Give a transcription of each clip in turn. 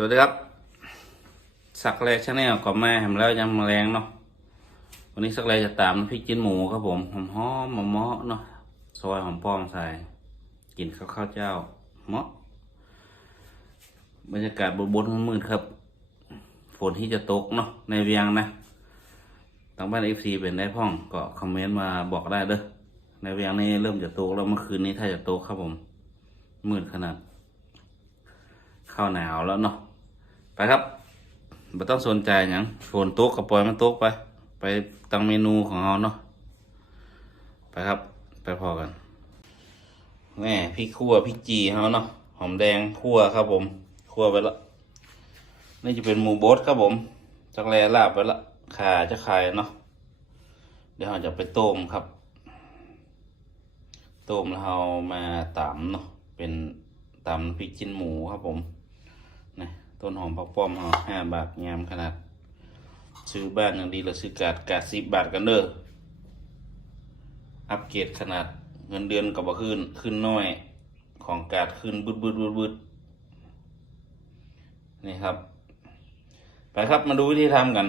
สวัสดีครับ สักแรกชาแนลก่อนแม่ทำแล้วยังมแมลงเนาะวันนี้สักแรกจะตามพริกจินหมูครับผมหอมหอมเหมาะเนาะซอยหอมปอมใส่กินข้าวข้าวเจ้าเมาะบรรยากาศบนๆมืดๆครับ ฝนที่จะตกเนาะในเวียงนะทางบ้านเอฟซีเป็นได้พ่องก็คอมเมนต์มาบอกได้เด้อในเวียงนี้เริ่มจะตกแล้วเมื่อคืนนี้ถ้าจะตกครับผมมืดขนาดข้าวหนาวแล้วเนาะ ไปครับไม่ต้องสนใจอย่างฝนโต๊กก็ปล่อยมันโต๊กไป ไปตั้งเมนูของเราเนาะไปครับ ไปพอกันแม่พริกขั่วพริกจีเขาเนาะหอมแดงขั่วครับผมขั่วไปละนี่จะเป็นหมูบดครับผมจักแลลาบไปละขาจะขายเนาะเดี๋ยวเราจะไปต้มครับ ต้มแล้วเรามาตำเนาะเป็นตำพริกจินหมูครับผม ต้นหอมผักป้อมเราห้าบาทงามขนาด ซื้อบ้านอย่างดีเราซื้อกาดกาดสิบบาทกันเด้ออัปเกรดขนาดเงินเดือนกับว่าขึ้นขึ้นน้อยของกาดขึ้นบึดบึดบึดบึดนี่ครับ ไปครับมาดูวิธีทำกัน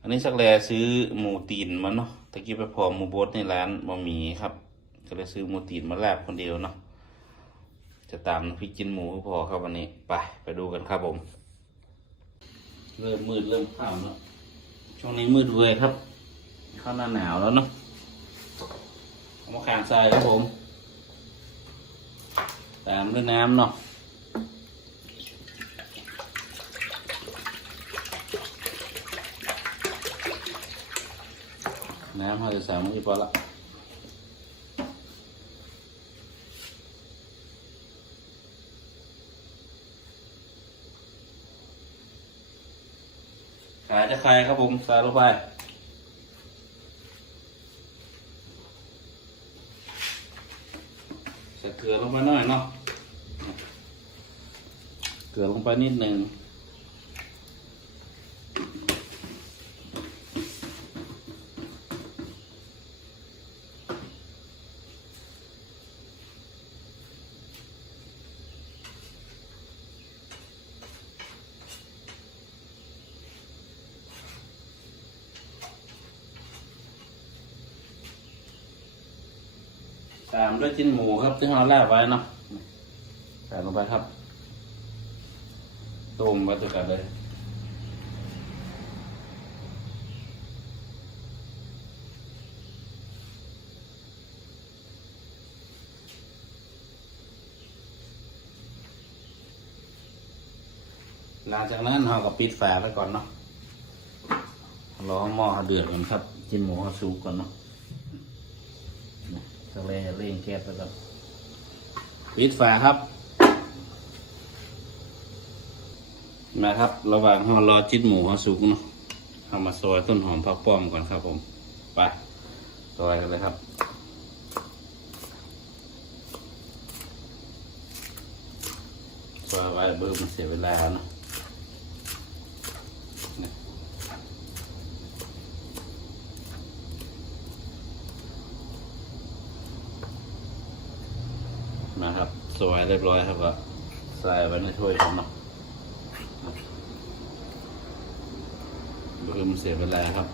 อันนี้สักแลซื้อหมูตีนมาเนาะตะกี้ไปพอหมูบดในร้านบะหมี่ครับ ก็เลยซื้อหมูตีนมาแลบคนเดียวเนาะ จะตามพริกกินหมูพอครับวันนี้ ไป ไปดูกันครับผม เริ่มมืดเริ่มข้ามแล้วช่วงนี้มืดเลยครับ เข้าหน้าหนาวแล้วเนาะเอามาขางทรายครับผม ตามด้วยน้ำเนาะน้ำเราจะใส่มันที่พอละ ขาจะใครครับผมใส่ลงไปใส่เกลือลงไปหน่อยเนาะเกลือลงไปนิดหนึ่ง ตามด้วยจิ้นหมูครับที่เราแล่ไว้เนาะใส่ลงไปครับต้มไว้ตัวกันเลยหลังจากนั้นเราก็ปิดฝาไว้ก่อนเนาะรอหม้อเดือดก่อนครับ จิ้นหมูเขาสุกก่อนเนาะ ทะเลเร่งแก๊สไปก่อนปิดฝาครับ มาครับ ระหว่างเรารอจิ้นหมูเขาสุกเนาะเอามาซอยต้นหอมผักป้อมก่อนครับผม ไปซอยกันเลยครับซอยไว้เบอร์มันเสียเวลาเนาะ นะครับ สวยเรียบร้อยครับก็ใส่ไว้ในถ้วยครับเนาะดูมันเสียเวลาครับ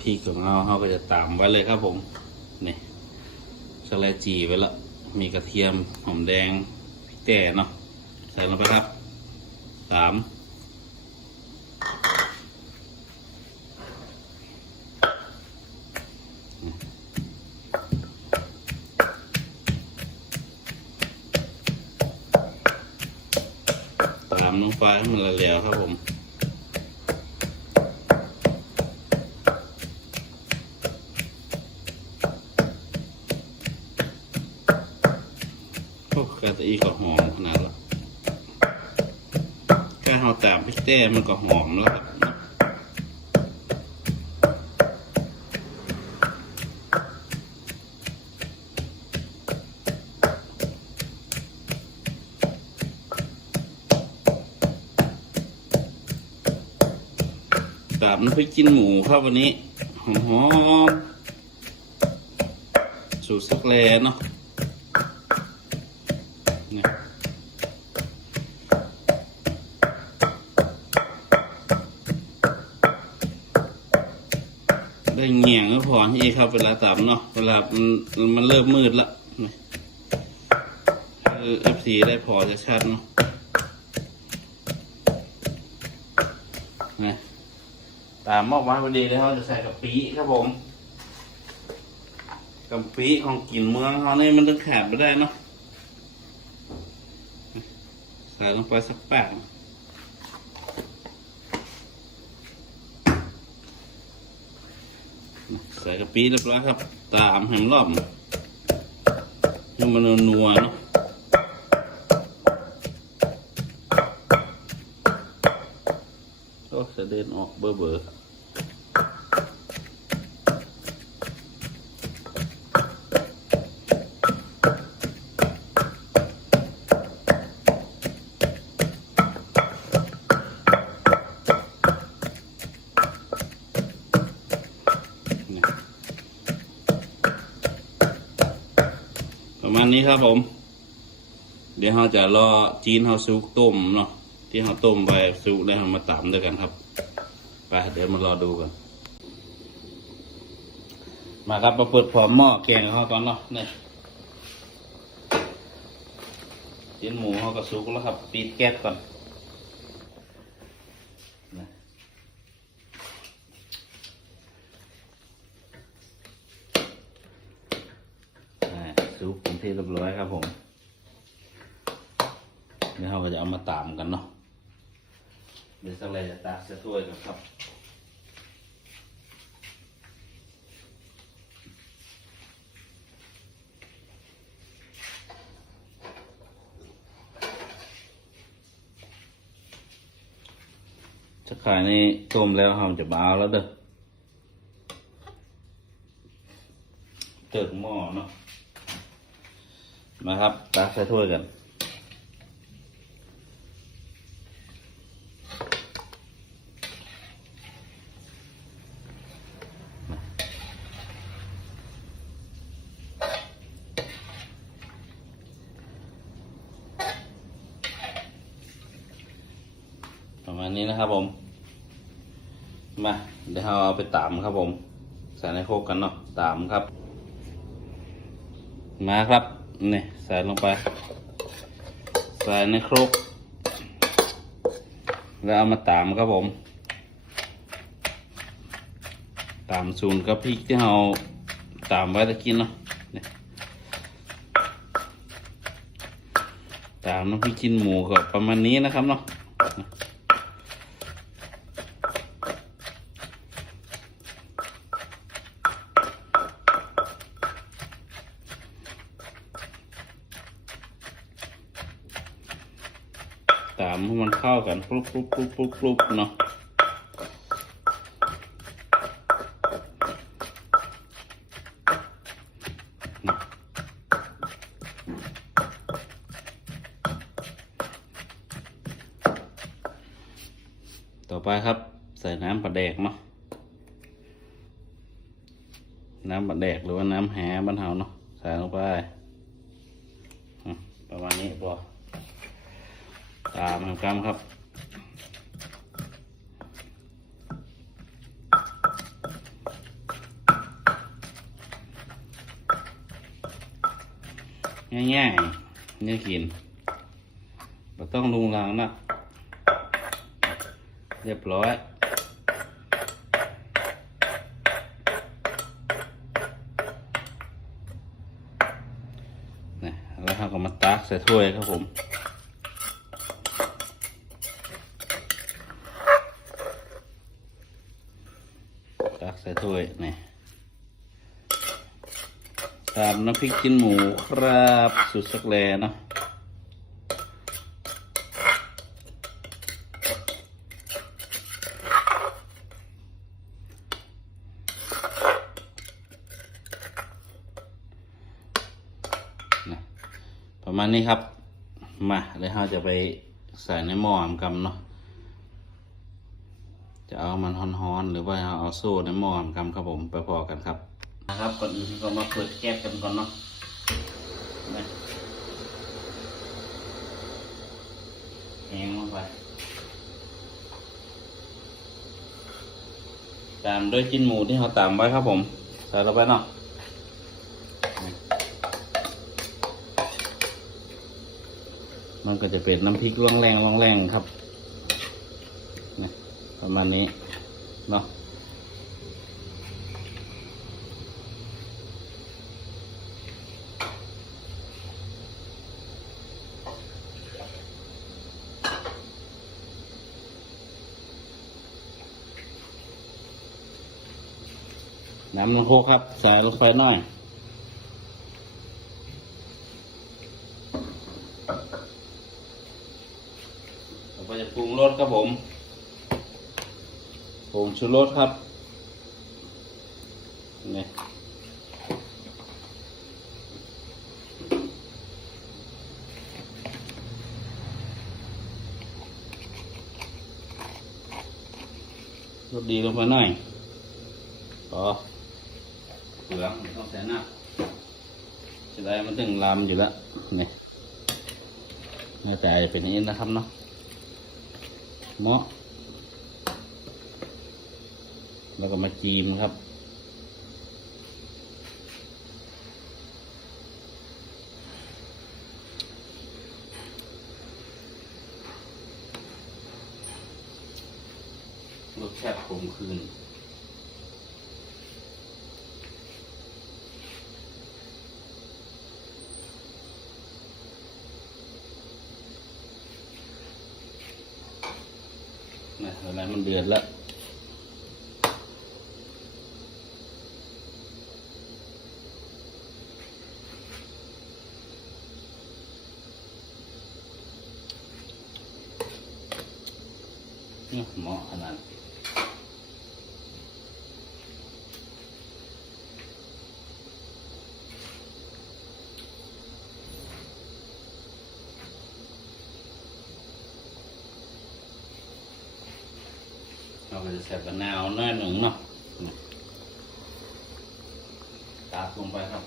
พี่ของเราเขาก็จะตามไว้เลยครับผม นี่สไลจีไว้แล้วมีกระเทียมหอมแดงพริกแก่เนาะ ใส่ลงไปครับสาม ตามน้องฟ้าให้มันละเหลวครับผมโอ้กระตีก็หอมขนาดแล้วแค่เราตามพริกแต้มันก็หอมแล้วครับ ตามน้ำพริกจิ้นหมูครับวันนี้หอมหอสูตรสักแลเนาะได้เงี่ยงก็พอให้ครับเวลาต่ำเนาะเวลามันมันเริ่มมืดละเอฟซีได้พอจะชัดเนาะนี่ ตามมอกมาพอดีเลยเขาจะใส่กับปีครับผมกะปิของกินเมืองเขาเนี่ยมันต้องขาดไม่ได้เนาะใส่ลงไปสักแป้งใส่กะปิเรียบร้อยครับ ตามแหมรอบให้มันนัวเนาะ โอ้เสะเด็นออกเบอร์เบอร์ประมาณนี้ครับผม เดี๋ยวเราจะรอจีนเราซุกต้มเนาะที่เราต้มไปซุกแล้วเรามาตำด้วยกันครับ ไปเดี๋ยวมารอดูกัน มาครับมาเปิดพร้อมหม้อแกงเขาก่อนเนาะนี่จีนหมูเขาก็ซุกแล้วครับ ปิดแก๊สก่อนซุปเป็นที่เรียบร้อยครับผมเดี๋ยวเราก็จะเอามาตามกันเนาะเดี๋ยวสักเลยจะตากเสียถ้วยกันครับ จะขายนี่ต้มแล้วหอมจะบาวแล้วเด้อเติมหม้อเนาะมาครับตักใส่ถ้วยกัน ประมาณนี้นะครับผม มาเดี๋ยวเราเอาไปตามครับผม ใส่ในโคกกันเนาะตามครับ มาครับนี่ใส่ลงไป ใส่ในครกแล้วเอามาตามครับผม ตามสูนกับพริกที่เราตามไว้ตะกี้เนาะนตามน้ำพริกกินหมูก็ประมาณนี้นะครับเนาะ ตาม กันเข้ากันปุ๊บปุ๊บปุ๊บปุ๊บปุ๊บเนาะต่อไปครับ ใส่น้ำปลาแดกเนาะน้ำปลาแดกหรือว่าน้ำแหบ้านเฮาเนาะใส่ลงไปประมาณนี้พอ ตามเหมือนกันครับง่ายๆเนี่ยกินเราต้องลุงลังนะ เรียบร้อยนะแล้วเราก็มาตักใส่ถ้วยครับผม ตักใส่ ถ้วยนี่ตามน้ำพริกกินหมูครับสุดสักแลเนาะนะประมาณนี้ครับ มาเดี๋ยวเราจะไปใส่ในหม้อทำกันเนาะ ฮ้อนๆหรือว่าเอาโซ่ในหม้อทำกันครับผมไปพอกันครับนะครับก่อนอื่นก็มาเปิดแก๊สกันก่อนเนาะนะแหงลงไป ตามด้วยจิ้นหมูที่เราตามไว้ครับผม ใส่ลงไปเนาะมันก็จะเป็นน้ำพริกล่องแรงล่องแรงครับนะประมาณนี้ เนาะน้ำมันโคกครับ ใส่ลงไปหน่อย เราก็จะปรุงรสครับผม ปรุงชูรสครับนี่รสดีลงไปหน่อยต่อเหลืองต้องใส่หน้าจะได้มันถึงลำอยู่แล้วนี่หน้าตาจเป็นอย่างนี้นะครับเนาะเมาะ แล้วก็มาจีมครับ รสชาติขมคืนนะเวลามันเดือดแล้ว นี่เหมาะขนาดเราก็จะใส่มะนาวน้อยหนึ่งเนาะตามลงไปครับ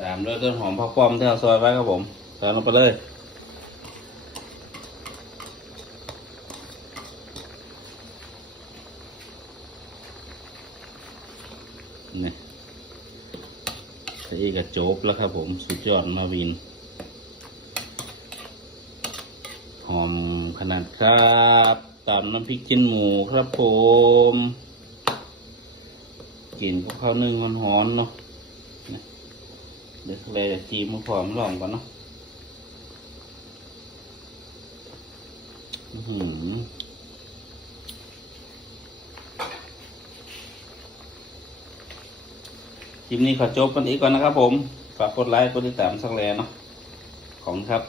ตามด้วยต้นหอมผักป้อมที่เราซอยไว้ครับผมใส่ลงไปเลย นี่ใส่ กระจบแล้วครับผมสุดยอดมาวิน หอมขนาดครับตามน้ำพริกจิ้นหมูครับผมกลิ่นพวกข้าวนึ่งมันหอนเนาะเดี๋ยวเลยจะจีมาพร้อมลองก่อนเนาะอื้อหือ คลิปนี้ขอจบกันอีกก่อนนะครับผม ฝากกดไลค์ กดติดตามสักแลเนาะ ของครับ